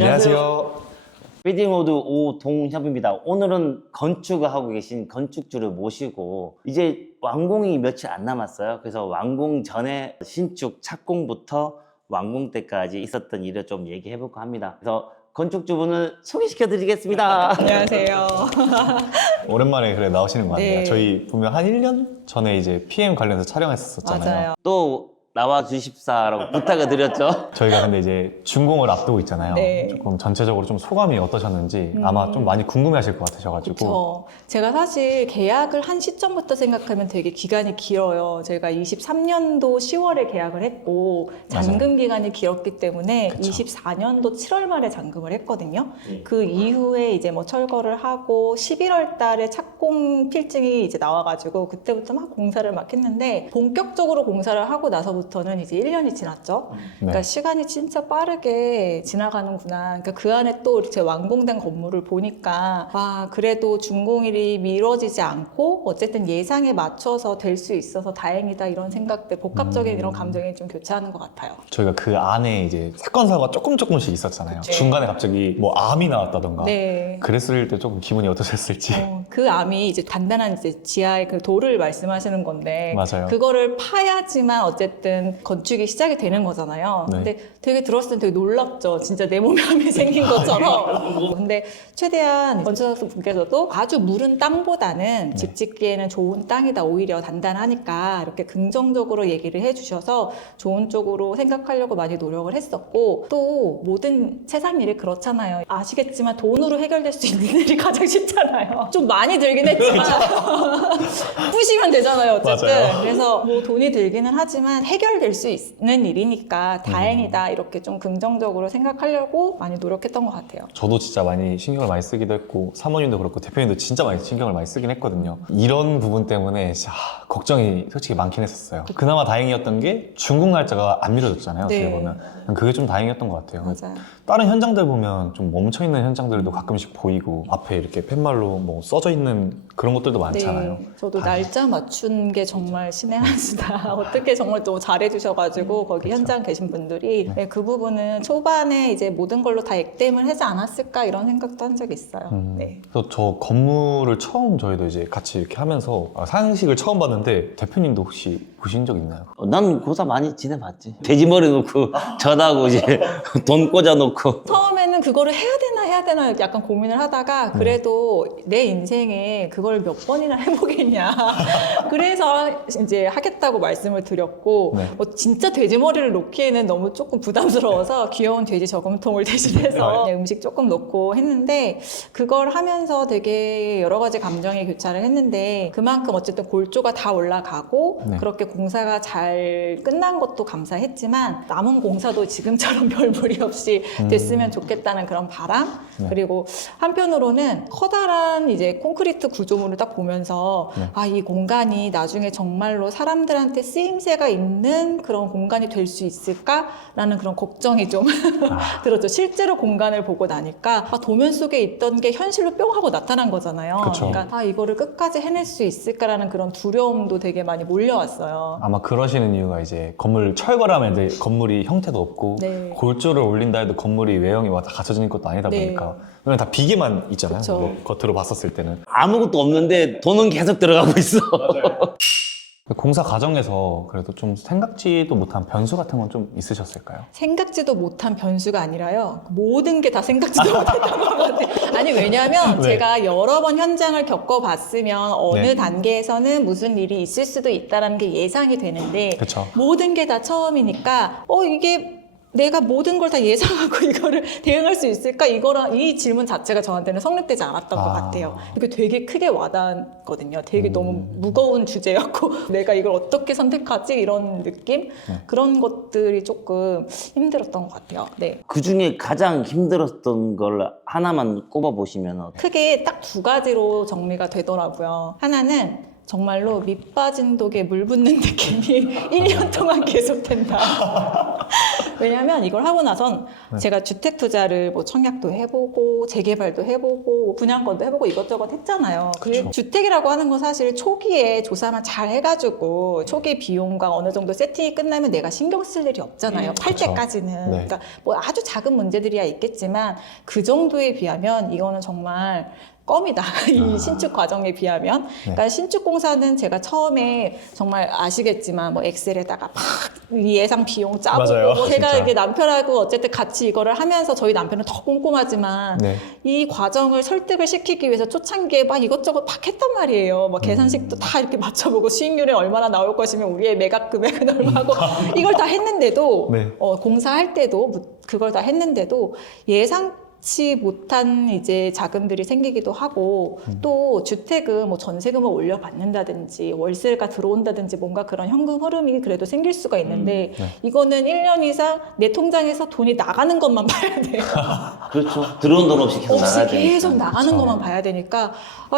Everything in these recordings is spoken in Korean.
안녕하세요. 비딩로드 오동협입니다. 오늘은 건축을 하고 계신 건축주를 모시고 이제 완공이 며칠 안 남았어요. 그래서 완공 전에 신축 착공부터 완공 때까지 있었던 일을 좀 얘기해볼까 합니다. 그래서 건축주분을 소개시켜드리겠습니다. 안녕하세요. 오랜만에 그래 나오시는 거 같네요. 네. 저희 분명 한 1년 전에 이제 PM 관련해서 촬영했었잖아요. 맞아요. 또 나와 주십사라고 부탁을 드렸죠. 저희가 근데 이제 준공을 앞두고 있잖아요. 네. 조금 전체적으로 좀 소감이 어떠셨는지 아마 좀 많이 궁금해하실 것 같으셔가지고. 그렇죠. 제가 사실 계약을 한 시점부터 생각하면 되게 기간이 길어요. 제가 23년도 10월에 계약을 했고 잔금 기간이 길었기 때문에 그쵸. 24년도 7월 말에 잔금을 했거든요. 그 이후에 이제 뭐 철거를 하고 11월 달에 착공 필증이 이제 나와가지고 그때부터 막 공사를 막 했는데 본격적으로 공사를 하고 나서부터는 이제 1년이 지났죠. 그러니까 시간이 진짜 빠르게 지나가는구나. 그러니까 그 안에 또 제 완공된 건물을 보니까 와, 그래도 준공일이 미뤄지지 않고 어쨌든 예상에 맞춰서 될 수 있어서 다행이다 이런 생각들, 복합적인 이런 감정이 좀 교차하는 것 같아요. 저희가 그 안에 이제 사건 사고가 조금씩 있었잖아요. 그쵸. 중간에 갑자기 뭐 암이 나왔다던가. 네. 그랬을 때 조금 기분이 어떠셨을지. 그 암이 이제 단단한 이제 지하의 그 돌을 말씀하시는 건데 맞아요. 그거를 파야지만 어쨌든 건축이 시작이 되는 거잖아요. 네. 근데 되게 들었을 때 되게 놀랍죠. 진짜 내 몸에 암이 생긴 것처럼. 근데 최대한 건축사 분께서도 아주 무른 땅보다는 집 짓기에는 좋은 땅이다. 오히려 단단하니까 이렇게 긍정적으로 얘기를 해주셔서 좋은 쪽으로 생각하려고 많이 노력을 했었고 또 모든 세상 일이 그렇잖아요. 아시겠지만 돈으로 해결될 수 있는 일이 가장 쉽잖아요. 좀 많이 들긴 했지만 부시면 되잖아요. 어쨌든. 맞아요. 그래서 뭐 돈이 들기는 하지만 해결될 수 있는 일이니까 다행이다. 이렇게 좀 긍정적으로 생각하려고 많이 노력했던 것 같아요. 저도 진짜 많이 신경을 많이 쓰기도 했고 사모님도 그렇고 대표님도 진짜 많이 신경을 많이 쓰긴 했거든요. 이런 부분 때문에 진짜 걱정이 솔직히 많긴 했었어요. 그나마 다행이었던 게 준공 날짜가 안 미뤄졌잖아요. 네. 어떻게 보면 그게 좀 다행이었던 것 같아요. 맞아요. 다른 현장들 보면 좀 멈춰있는 현장들도 가끔씩 보이고 앞에 이렇게 팻말로 뭐 써져 있는 그런 것들도 많잖아요. 네, 저도 아, 날짜 맞춘 게 정말 신의 한 수다. 어떻게 정말 또 잘해주셔가지고 거기 현장 계신 분들이 네, 그 부분은 초반에 이제 모든 걸로 다 액땜을 하지 않았을까 이런 생각도 한 적이 있어요. 네. 그래서 저 건물을 처음 저희도 이제 같이 이렇게 하면서 상식을 처음 봤는데 대표님도 혹시 보신 적 있나요? 난 고사 많이 지내봤지. 돼지머리 놓고 전하고 이제 돈 꽂아놓고. 처음에는 그거를 해야 되나 약간 고민을 하다가 그래도 내 인생에 그걸 몇 번이나 해보겠냐. 그래서 이제 하겠다고 말씀을 드렸고 네. 진짜 돼지머리를 놓기에는 너무 조금 부담스러워서 귀여운 돼지 저금통을 대신해서 음식 조금 넣고 했는데 그걸 하면서 되게 여러 가지 감정의 교차를 했는데 그만큼 어쨌든 골조가 다 올라가고 네. 그렇게 공사가 잘 끝난 것도 감사했지만 남은 공사도 지금처럼 별 무리 없이 됐으면 좋겠다는 그런 바람 네. 그리고 한편으로는 커다란 이제 콘크리트 구조물을 딱 보면서 네. 아, 이 공간이 나중에 정말로 사람들한테 쓰임새가 있는 그런 공간이 될 수 있을까라는 그런 걱정이 좀 들었죠. 실제로 공간을 보고 나니까 아, 도면 속에 있던 게 현실로 뿅 하고 나타난 거잖아요. 그쵸. 그러니까 아, 이거를 끝까지 해낼 수 있을까라는 그런 두려움도 되게 많이 몰려왔어요. 아마 그러시는 이유가 이제 건물 철거를 하면 이제 건물이 형태도 없고 네. 골조를 올린다 해도 건물이 외형이 막 다 갖춰져 있는 것도 아니다 네. 보니까 그냥 다 비계만 있잖아요. 그쵸. 뭐 겉으로 봤었을 때는. 아무것도 없는데 돈은 계속 들어가고 있어. 공사 과정에서 그래도 좀 생각지도 못한 변수 같은 건 좀 있으셨을까요? 생각지도 못한 변수가 아니라요. 모든 게 다 생각지도 못했던 것 같아요. 아니, 왜냐하면 네. 제가 여러 번 현장을 겪어봤으면 어느 네. 단계에서는 무슨 일이 있을 수도 있다는 게 예상이 되는데 그쵸. 모든 게 다 처음이니까 이게 내가 모든 걸 다 예상하고 이거를 대응할 수 있을까? 이 질문 자체가 저한테는 성립되지 않았던 것 같아요. 이게 되게 크게 와닿았거든요. 되게 너무 무거운 주제였고 내가 이걸 어떻게 선택하지? 이런 느낌? 그런 것들이 조금 힘들었던 것 같아요. 네. 그 중에 가장 힘들었던 걸 하나만 꼽아보시면 크게 딱 두 가지로 정리가 되더라고요. 하나는 정말로 밑 빠진 독에 물 붓는 느낌이 1년 동안 계속된다. 왜냐면 이걸 하고 나선 네. 제가 주택 투자를 뭐 청약도 해보고 재개발도 해보고 뭐 분양권도 해보고 이것저것 했잖아요. 그쵸. 주택이라고 하는 건 사실 초기에 조사만 잘 해가지고 초기 비용과 어느 정도 세팅이 끝나면 내가 신경 쓸 일이 없잖아요. 팔 그쵸. 때까지는. 네. 그러니까 뭐 아주 작은 문제들이야 있겠지만 그 정도에 비하면 이거는 정말 껌이다. 이 신축 과정에 비하면. 그러니까 신축 공사는 제가 처음에 정말 아시겠지만 뭐 엑셀에다가 막 예상 비용 짜보고 맞아요, 뭐 제가 진짜. 이게 남편하고 어쨌든 같이 이거를 하면서 저희 남편은 더 꼼꼼하지만 네. 이 과정을 설득을 시키기 위해서 초창기에 막 이것저것 막 했단 말이에요. 막 계산식도 다 이렇게 맞춰보고 수익률이 얼마나 나올 것이면 우리의 매각 금액은 얼마고 이걸 다 했는데도 네. 공사할 때도 그걸 다 했는데도 예상치 못한 이제 자금들이 생기기도 하고 또 주택은 뭐 전세금을 올려받는다든지 월세가 들어온다든지 뭔가 그런 현금 흐름이 그래도 생길 수가 있는데 네. 이거는 1년 이상 내 통장에서 돈이 나가는 것만 봐야 돼요. 그렇죠. 들어온 돈 없이 계속 없이 나가야 되니까. 계속 나가는 그쵸. 것만 봐야 되니까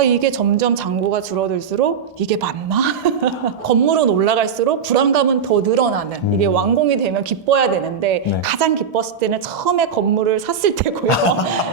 이게 점점 잔고가 줄어들수록 이게 맞나? 건물은 올라갈수록 불안감은 더 늘어나는 이게 완공이 되면 기뻐야 되는데 네. 가장 기뻤을 때는 처음에 건물을 샀을 때고요.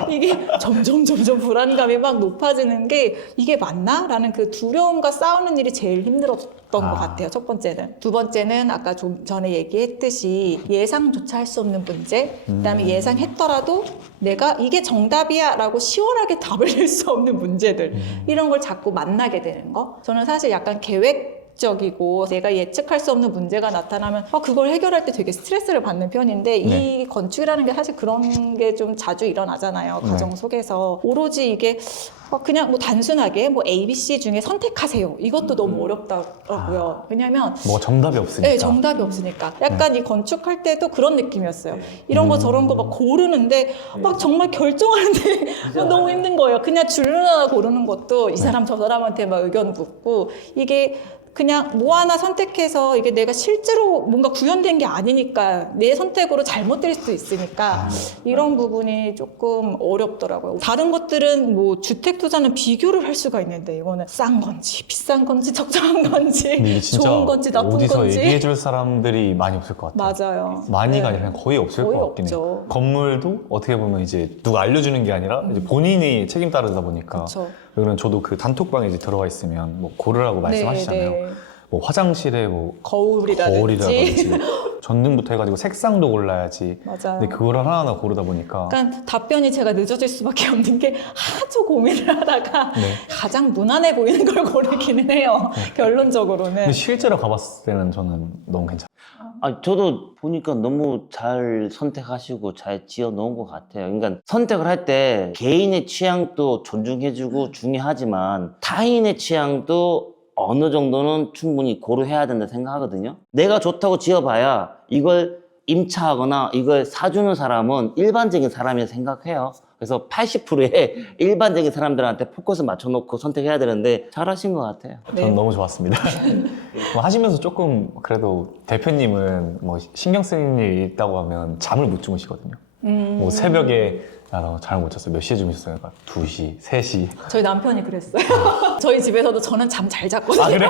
이게 점점 불안감이 막 높아지는 게 이게 맞나? 라는 그 두려움과 싸우는 일이 제일 힘들었던 것 같아요. 첫 번째는. 두 번째는 아까 좀 전에 얘기했듯이 예상조차 할 수 없는 문제, 그다음에 예상했더라도 내가 이게 정답이야 라고 시원하게 답을 낼 수 없는 문제들 이런 걸 자꾸 만나게 되는 거. 저는 사실 약간 계획적이고 내가 예측할 수 없는 문제가 나타나면 그걸 해결할 때 되게 스트레스를 받는 편인데 네. 이 건축이라는 게 사실 그런 게 좀 자주 일어나잖아요. 가정 네. 속에서 오로지 이게 그냥 뭐 단순하게 뭐 A, B, C 중에 선택하세요. 이것도 너무 어렵더라고요. 왜냐면 뭐가 정답이 없으니까. 네, 정답이 없으니까. 약간 이 건축할 때도 그런 느낌이었어요. 이런 거 저런 거 막 고르는데 막 정말 결정하는데 너무 힘든 거예요. 그냥 줄눈 하나 고르는 것도 이 사람 저 사람한테 막 의견 묻고 이게 그냥 뭐 하나 선택해서 이게 내가 실제로 뭔가 구현된 게 아니니까 내 선택으로 잘못될 수도 있으니까 이런 부분이 조금 어렵더라고요. 다른 것들은 뭐 주택 투자는 비교를 할 수가 있는데 이거는 싼 건지 비싼 건지 적정한 건지 근데 이게 진짜 좋은 건지 나쁜 어디서 건지 얘기해줄 사람들이 많이 없을 것 같아요. 맞아요. 많이가 네. 아니라 그냥 거의 없을 거의 것 같긴 해요. 없죠. 건물도 어떻게 보면 이제 누가 알려주는 게 아니라 이제 본인이 책임 따르다 보니까. 그렇죠. 그러면 저도 그 단톡방에 이제 들어가 있으면 뭐 고르라고 말씀하시잖아요. 네. 뭐 화장실에 뭐 거울이라든지 전등부터 해가지고 색상도 골라야지. 맞아요. 근데 그거를 하나하나 고르다 보니까 그러니까 답변이 제가 늦어질 수밖에 없는 게 아주 고민을 하다가 네. 가장 무난해 보이는 걸 고르기는 해요. 결론적으로는. 근데 실제로 가봤을 때는 저는 너무 괜찮아요. 저도 보니까 너무 잘 선택하시고 잘 지어 놓은 것 같아요. 그러니까 선택을 할 때 개인의 취향도 존중해주고 중요하지만 타인의 취향도 어느 정도는 충분히 고려해야 된다 생각하거든요. 내가 좋다고 지어봐야 이걸 임차하거나 이걸 사주는 사람은 일반적인 사람이라 생각해요. 그래서 80%의 일반적인 사람들한테 포커스 맞춰놓고 선택해야 되는데 잘하신 것 같아요. 네. 저는 너무 좋았습니다. 뭐 하시면서 조금 그래도 대표님은 뭐 신경 쓰는 일이 있다고 하면 잠을 못 주무시거든요. 뭐 새벽에 잘 못 잤어요. 몇 시에 주무셨어요? 2시, 3시. 저희 남편이 그랬어요. 저희 집에서도 저는 잠 잘 잤거든요. 아, 그래요?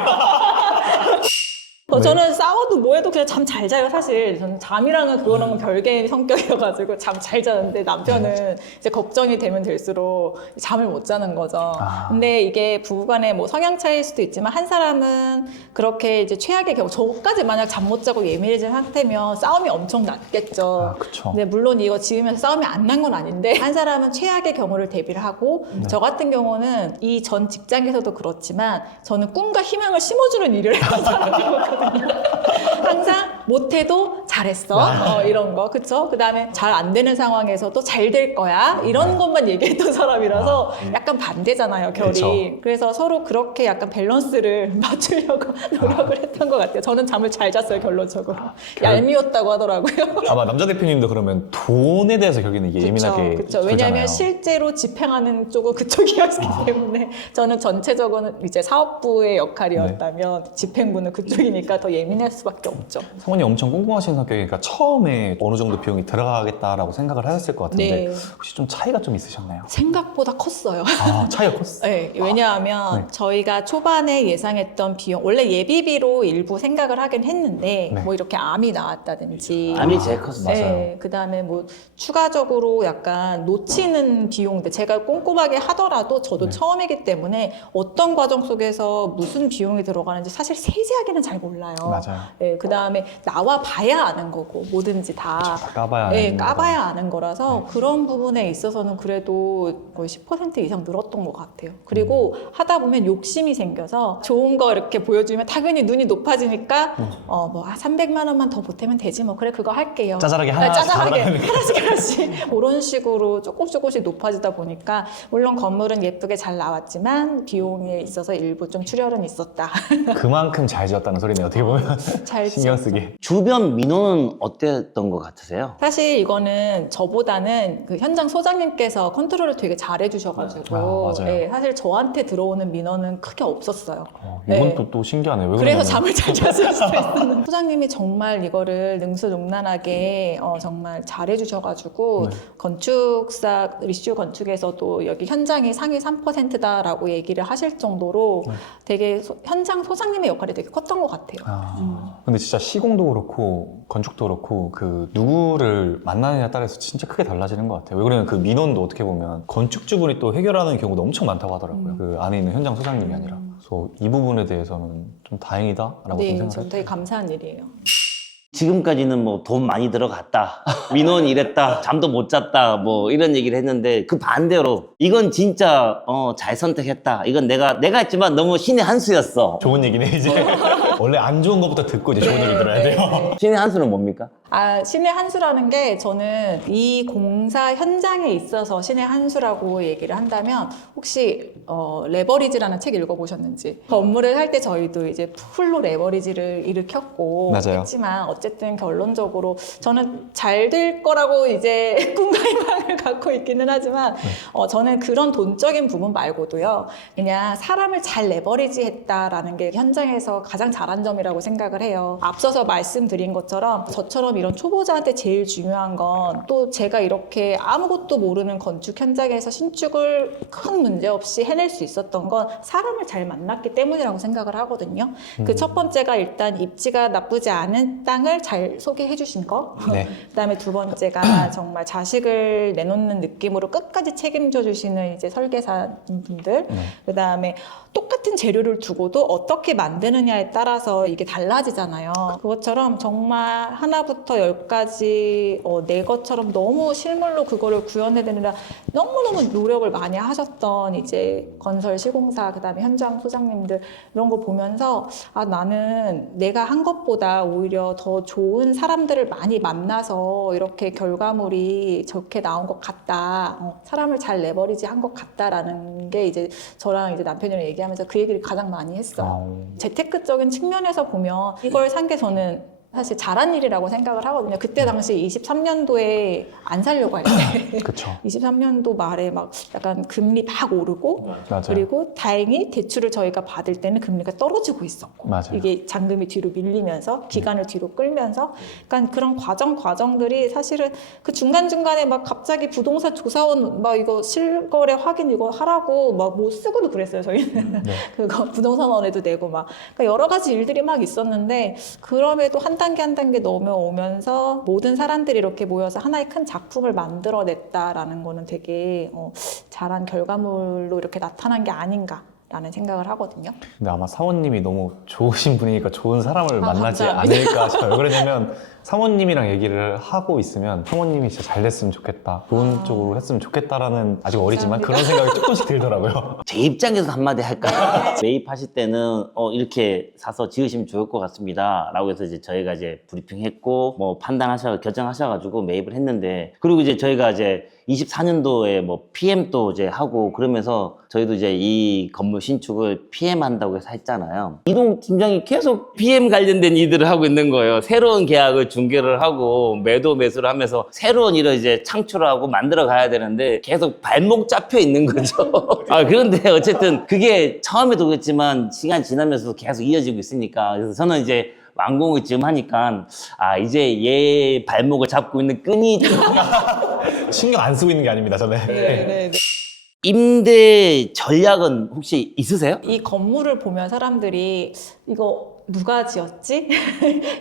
네. 저는 싸워도 뭐해도 그냥 잠 잘 자요, 사실. 저는 잠이랑은 그거랑은 별개의 성격이어가지고 잠 잘 자는데 남편은 이제 걱정이 되면 될수록 잠을 못 자는 거죠. 근데 이게 부부간의 뭐 성향 차이일 수도 있지만 한 사람은 그렇게 이제 최악의 경우, 저까지 만약 잠 못 자고 예민해진 상태면 싸움이 엄청 났겠죠. 그쵸. 근데 물론 이거 지으면서 싸움이 안 난 건 아닌데 한 사람은 최악의 경우를 대비를 하고 저 같은 경우는 이 전 직장에서도 그렇지만 저는 꿈과 희망을 심어주는 일을 하는 사람이거든요. 항상 못해도 잘했어 이런 거 그쵸? 그 다음에 잘 안 되는 상황에서도 잘 될 거야 이런 것만 얘기했던 사람이라서 약간 반대잖아요 결이. 그쵸. 그래서 서로 그렇게 약간 밸런스를 맞추려고 노력을 했던 것 같아요. 저는 잠을 잘 잤어요 결론적으로. 얄미웠다고 하더라고요. 아마 남자 대표님도 그러면 돈에 대해서 결국에는 이게 예민하게 그쵸. 그러잖아요. 왜냐하면 실제로 집행하는 쪽은 그쪽이었기 때문에 저는 전체적으로 이제 사업부의 역할이었다면 집행부는 그쪽이니까 더 예민할 수밖에 없죠. 성원이 엄청 꼼꼼하신 성격이니까 처음에 어느 정도 비용이 들어가겠다라고 생각을 하셨을 것 같은데 네. 혹시 좀 차이가 좀 있으셨나요? 생각보다 컸어요. 아, 차이가 컸어요? 네, 왜냐하면 네. 저희가 초반에 예상했던 비용, 원래 예비비로 일부 생각을 하긴 했는데, 네. 뭐 이렇게 암이 나왔다든지. 암이 제일 컸어요. 네, 그 다음에 뭐 추가적으로 약간 놓치는 비용들, 제가 꼼꼼하게 하더라도 저도 네. 처음이기 때문에 어떤 과정 속에서 무슨 비용이 들어가는지 사실 세세하게는 잘 몰라요. 맞아요. 네, 그 다음에 나와 봐야 아는 거고, 뭐든지 다. 다 까봐야 네, 하는 까봐야 거다. 아는 거라서 그런 부분에 있어서는 그래도 거의 10% 이상 늘었던 것 같아요. 그리고 하다 보면 욕심이 생겨서 좋은 거 이렇게 보여주면 당연히 눈이 높아지니까 뭐 300만 원만 더 보태면 되지 뭐 그래 그거 할게요. 짜잘하게 네, 하나씩 짜잘하게 하나씩. 하나씩 그런 식으로 조금씩 높아지다 보니까 물론 건물은 예쁘게 잘 나왔지만 비용에 있어서 일부 좀 출혈은 있었다. 그만큼 잘 지었다는 소리네요. 어떻게 보면 잘 신경 지었죠. 쓰기. 주변 민원은 어땠던 것 같으세요? 사실 이거는 저보다는 그 현장 소장님께서 컨트롤을 되게 잘해 주셔가지고 아, 맞아요. 네, 사실 저한테 들어오는 민원은 크게 없었어요. 이건 네. 또 신기하네요. 왜 그래서 그러냐면 잠을 잘 잤을 수도 있어요. 소장님이 정말 이거를 능수능란하게 정말 잘해 주셔가지고 네. 건축사 리슈 건축에서도 여기 현장이 상위 3%다라고 얘기를 하실 정도로 네. 되게 현장 소장님의 역할이 되게 컸던 것 같아요. 근데 진짜 시공도 그렇고 건축도 그렇고 그 누구를 만나느냐에 따라서 진짜 크게 달라지는 것 같아요. 왜 그러냐면 그 민원도 어떻게 보면 건축주분이 또 해결하는 경우도 엄청 많다고 하더라고요. 그 안에 있는 현장 소장님이 아니라. 그래서 이 부분에 대해서는 좀 다행이다라고 좀 네, 생각해요. 저는 되게 감사한 일이에요. 지금까지는 뭐 돈 많이 들어갔다, 민원 이랬다, 잠도 못 잤다, 뭐 이런 얘기를 했는데 그 반대로 이건 진짜 잘 선택했다. 이건 내가 했지만 너무 신의 한 수였어. 좋은 얘기네 이제. 원래 안 좋은 것부터 듣고 이제 좋은 얘기 들어야 돼요. 신의 한 수는 뭡니까? 신의 한 수라는 게 저는 이 공사 현장에 있어서 신의 한 수라고 얘기를 한다면 혹시 레버리지라는 책 읽어보셨는지 건물을 할 때 저희도 이제 풀로 레버리지를 일으켰고 맞아요. 했지만 어쨌든 결론적으로 저는 잘 될 거라고 이제 꿈과 희망을 갖고 있기는 하지만 저는 그런 돈적인 부분 말고도요 그냥 사람을 잘 레버리지 했다라는 게 현장에서 가장 잘한 점이라고 생각을 해요. 앞서서 말씀드린 것처럼 저처럼 이런 초보자한테 제일 중요한 건 또 제가 이렇게 아무것도 모르는 건축 현장에서 신축을 큰 문제 없이 해낼 수 있었던 건 사람을 잘 만났기 때문이라고 생각을 하거든요. 그 첫 번째가 일단 입지가 나쁘지 않은 땅을 잘 소개해 주신 거. 네. 그다음에 두 번째가 정말 자식을 내놓는 느낌으로 끝까지 책임져 주시는 이제 설계사분들. 네. 그다음에 똑같은 재료를 두고도 어떻게 만드느냐에 따라서 이게 달라지잖아요. 그것처럼 정말 하나부터 열까지 내 것처럼 너무 실물로 그거를 구현해내느라 너무너무 노력을 많이 하셨던 이제 건설 시공사 그다음에 현장 소장님들 이런 거 보면서 나는 내가 한 것보다 오히려 더 좋은 사람들을 많이 만나서 이렇게 결과물이 좋게 나온 것 같다. 사람을 잘 레버리지 한 것 같다라는 게 이제 저랑 이제 남편이랑 얘기하면서 그 얘기를 가장 많이 했어요. 재테크적인 측면에서 보면 이걸 산 게 저는 사실 잘한 일이라고 생각을 하거든요. 그때 당시 23년도에 안 살려고 할 때. 그쵸. 23년도 말에 막 약간 금리 막 오르고 맞아요. 그리고 다행히 대출을 저희가 받을 때는 금리가 떨어지고 있었고 맞아요. 이게 잔금이 뒤로 밀리면서 기간을 뒤로 끌면서 그러니까 그런 과정들이 사실은 그 중간중간에 막 갑자기 부동산 조사원 막 이거 실거래 확인 이거 하라고 막 못 쓰고도 그랬어요 저희는. 네. 그거 부동산원에도 내고 막 그러니까 여러 가지 일들이 막 있었는데 그럼에도 한 단계 넘어오면서 모든 사람들이 이렇게 모여서 하나의 큰 작품을 만들어냈다라는 거는 되게 잘한 결과물로 이렇게 나타난 게 아닌가라는 생각을 하거든요. 근데 아마 사모님이 너무 좋으신 분이니까 좋은 사람을 만나지 감사합니다. 않을까 싶어요. 왜 그러냐면 사모님이랑 얘기를 하고 있으면 사모님이 진짜 잘 됐으면 좋겠다. 좋은 쪽으로 했으면 좋겠다라는 아직 어리지만 감사합니다. 그런 생각이 조금씩 들더라고요. 제 입장에서 한마디 할까요? 매입하실 때는 이렇게 사서 지으시면 좋을 것 같습니다. 라고 해서 이제 저희가 이제 브리핑했고 뭐 결정하셔가지고 매입을 했는데 그리고 이제 저희가 이제 24년도에 뭐 PM도 이제 하고 그러면서 저희도 이제 이 건물 신축을 PM 한다고 해서 했잖아요. 이동 팀장이 계속 PM 관련된 일들을 하고 있는 거예요. 새로운 계약을 중개를 하고 매도매수를 하면서 새로운 일을 이제 창출하고 만들어 가야 되는데 계속 발목 잡혀 있는 거죠. 그런데 어쨌든 그게 처음에도 그랬지만 시간 지나면서 계속 이어지고 있으니까 그래서 저는 이제 완공을 지금 하니까 아 이제 얘 발목을 잡고 있는 끈이 신경 안 쓰고 있는 게 아닙니다, 저는. 네. 임대 전략은 혹시 있으세요? 이 건물을 보면 사람들이 이거 누가 지었지?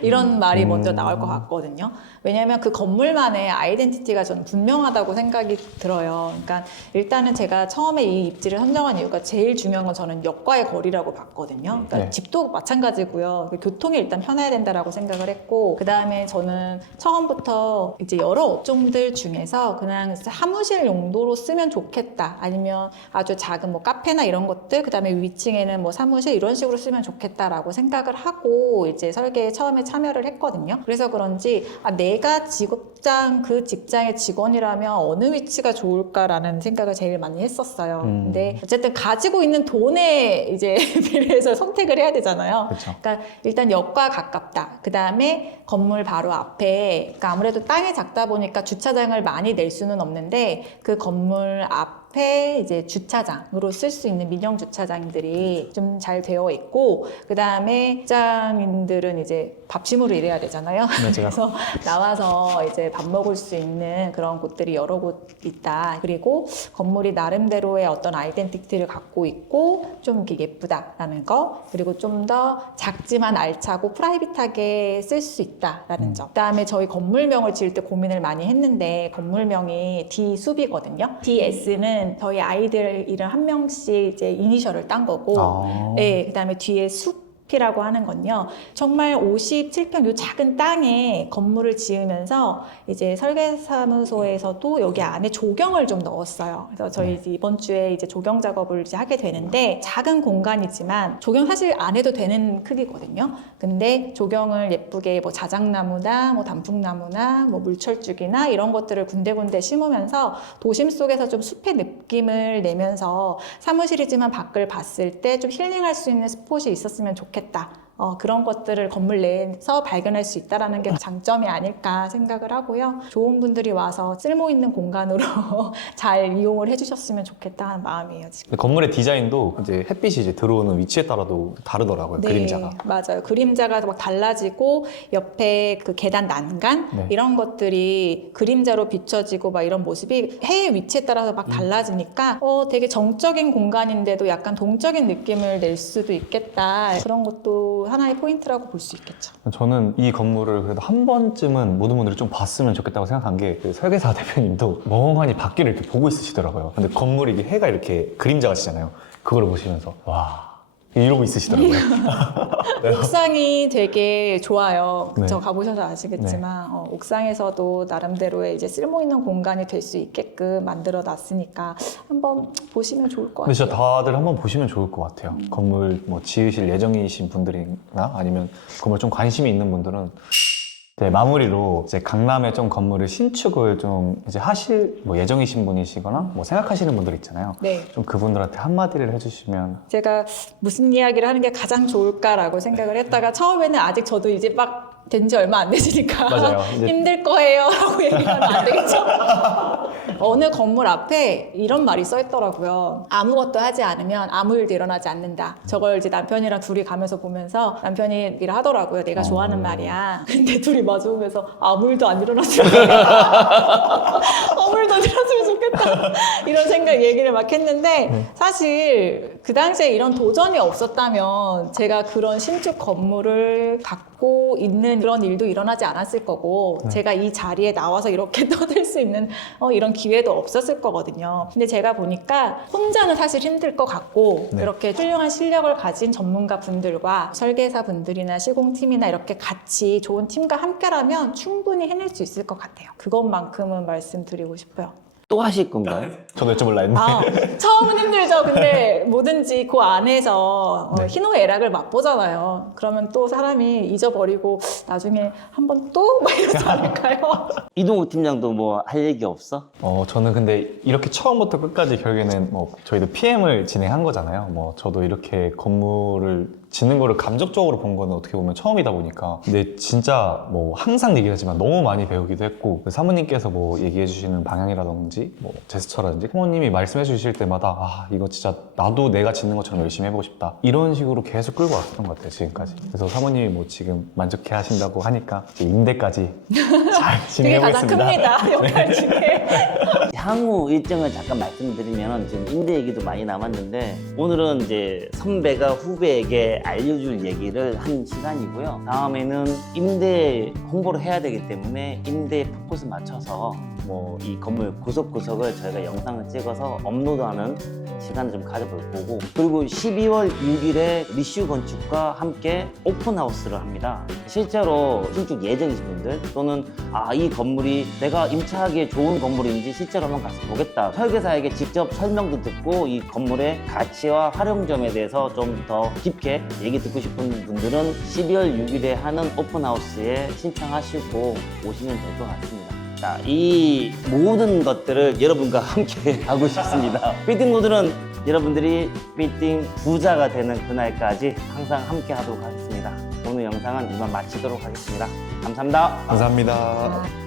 이런 말이 먼저 나올 것 같거든요. 왜냐하면 그 건물만의 아이덴티티가 저는 분명하다고 생각이 들어요. 그러니까 일단은 제가 처음에 이 입지를 선정한 이유가 제일 중요한 건 저는 역과의 거리라고 봤거든요. 그러니까 네. 집도 마찬가지고요. 교통이 일단 편해야 된다라고 생각을 했고, 그 다음에 저는 처음부터 이제 여러 업종들 중에서 그냥 사무실 용도로 쓰면 좋겠다, 아니면 아주 작은 뭐 카페나 이런 것들, 그 다음에 위층에는 뭐 사무실 이런 식으로 쓰면 좋겠다라고 생각을 하고 이제 설계에 처음에 참여를 했거든요. 그래서 그런지 내가 직업장 그 직장의 직원이라면 어느 위치가 좋을까라는 생각을 제일 많이 했었어요. 근데 어쨌든 가지고 있는 돈에 이제 비례해서 선택을 해야 되잖아요. 그렇죠. 그러니까 일단 역과 가깝다. 그 다음에 건물 바로 앞에, 그러니까 아무래도 땅이 작다 보니까 주차장을 많이 낼 수는 없는데 그 건물 앞에 이제 주차장으로 쓸 수 있는 민영 주차장들이 좀 잘 되어 있고, 그 다음에 직장인들은 이제 밥심으로 일해야 되잖아요. 맞아요. 그래서 나와서 이제 밥 먹을 수 있는 그런 곳들이 여러 곳 있다. 그리고 건물이 나름대로의 어떤 아이덴티티를 갖고 있고 좀 이렇게 예쁘다라는 거, 그리고 좀 더 작지만 알차고 프라이빗하게 쓸 수 있다라는 점. 그다음에 저희 건물명을 지을 때 고민을 많이 했는데 건물명이 D숲이거든요. DS는 저희 아이들 이름 한 명씩 이제 이니셜을 딴 거고, 네, 그다음에 뒤에 숲이라고 하는 건요, 정말 57평 요 작은 땅에 건물을 지으면서 이제 설계사무소에서도 여기 안에 조경을 좀 넣었어요. 그래서 저희 이제 이번 주에 이제 조경 작업을 이제 하게 되는데, 작은 공간이지만 조경 사실 안 해도 되는 크기거든요. 근데 조경을 예쁘게 뭐 자작나무나 뭐 단풍나무나 뭐 물철쭉이나 이런 것들을 군데군데 심으면서 도심 속에서 좀 숲의 느낌을 내면서 사무실이지만 밖을 봤을 때 좀 힐링할 수 있는 스폿이 있었으면 좋겠다. 그런 것들을 건물 내에서 발견할 수 있다는 게 장점이 아닐까 생각을 하고요. 좋은 분들이 와서 쓸모 있는 공간으로 잘 이용을 해주셨으면 좋겠다 하는 마음이에요, 지금. 건물의 디자인도 이제 햇빛이 이제 들어오는 위치에 따라도 다르더라고요, 네, 그림자가. 맞아요. 그림자가 막 달라지고 옆에 그 계단 난간 네. 이런 것들이 그림자로 비춰지고 막 이런 모습이 해의 위치에 따라서 막 달라지니까 되게 정적인 공간인데도 약간 동적인 느낌을 낼 수도 있겠다. 그런 것도 하나의 포인트라고 볼 수 있겠죠. 저는 이 건물을 그래도 한 번쯤은 모든 분들이 좀 봤으면 좋겠다고 생각한 게, 그 설계사 대표님도 멍하니 밖을 이렇게 보고 있으시더라고요. 근데 건물이 이게 해가 이렇게 그림자 같이잖아요. 그걸 보시면서 와, 이러고 있으시더라고요. 네. 옥상이 되게 좋아요. 네. 저 가보셔서 아시겠지만 옥상에서도 나름대로의 이제 쓸모 있는 공간이 될 수 있게끔 만들어 놨으니까 한번 보시면 좋을 것 근데 같아요. 진짜 다들 한번 보시면 좋을 것 같아요. 건물 뭐 지으실 예정이신 분들이나 아니면 건물 좀 관심이 있는 분들은. 네, 마무리로 이제 강남에 좀 건물을 신축을 좀 이제 하실 뭐 예정이신 분이시거나 뭐 생각하시는 분들 있잖아요. 네. 좀 그분들한테 한마디를 해주시면. 제가 무슨 이야기를 하는 게 가장 좋을까라고 생각을 했다가 처음에는 아직 저도 이제 막 된 지 얼마 안 되시니까 맞아요. 이제- 힘들 거예요 라고 얘기하면 안 되겠죠. 어느 건물 앞에 이런 말이 써 있더라고요. 아무것도 하지 않으면 아무 일도 일어나지 않는다. 저걸 이제 남편이랑 둘이 가면서 보면서 남편이 얘기를 하더라고요. 내가 좋아하는 말이야. 근데 둘이 마주보면서 아무 일도 안 일어났으면 좋겠다. 아무 일도 안 일어났으면 좋겠다. 이런 생각 얘기를 막 했는데, 사실 그 당시에 이런 도전이 없었다면 제가 그런 신축 건물을 갖고 있는 그런 일도 일어나지 않았을 거고, 제가 이 자리에 나와서 이렇게 떠들 수 있는 이런 기회도 없었을 거거든요. 근데 제가 보니까 혼자는 사실 힘들 것 같고, 네. 이렇게 훌륭한 실력을 가진 전문가 분들과 설계사 분들이나 시공팀이나 이렇게 같이 좋은 팀과 함께라면 충분히 해낼 수 있을 것 같아요. 그것만큼은 말씀드리고 싶어요. 또 하실 건가요? 저도 여쭤볼라 했는데. 처음은 힘들죠. 근데 뭐든지 그 안에서 희노애락을 맛보잖아요. 그러면 또 사람이 잊어버리고 나중에 한번 또 막 이러지 않을까요? 이동욱 팀장도 뭐 할 얘기 없어? 저는 근데 이렇게 처음부터 끝까지 결국에는 뭐 저희도 PM을 진행한 거잖아요. 뭐 저도 이렇게 건물을 짓는 거를 감정적으로 본 거는 어떻게 보면 처음이다 보니까 근데 진짜 뭐 항상 얘기하지만 너무 많이 배우기도 했고 사모님께서 뭐 얘기해 주시는 방향이라든지 뭐 제스처라든지 부모님이 말씀해 주실 때마다 아 이거 진짜 나도 내가 짓는 것처럼 열심히 해보고 싶다 이런 식으로 계속 끌고 왔던 것 같아요 지금까지. 그래서 사모님이 뭐 지금 만족해 하신다고 하니까 이제 임대까지 잘 그게 가장 진행해보겠습니다. 큽니다. 역할 중에. 향후 일정을 잠깐 말씀드리면 지금 임대 얘기도 많이 남았는데 오늘은 이제 선배가 후배에게 알려줄 얘기를 한 시간이고요. 다음에는 임대 홍보를 해야 되기 때문에 임대 포커스 맞춰서 뭐 이 건물 구석구석을 저희가 영상을 찍어서 업로드하는 시간을 좀 가져볼 거고 그리고 12월 6일에 리슈 건축과 함께 오픈하우스를 합니다. 실제로 신축 예정이신 분들 또는 이 건물이 내가 임차하기에 좋은 건물인지 실제로 한번 가서 보겠다. 설계사에게 직접 설명도 듣고 이 건물의 가치와 활용점에 대해서 좀 더 깊게 얘기 듣고 싶은 분들은 12월 6일에 하는 오픈하우스에 신청하시고 오시면 될 것 같습니다. 자, 이 모든 것들을 여러분과 함께 하고 싶습니다. 빌딩모들은 여러분들이 빌딩 부자가 되는 그날까지 항상 함께 하도록 하겠습니다. 오늘 영상은 이만 마치도록 하겠습니다. 감사합니다. 감사합니다.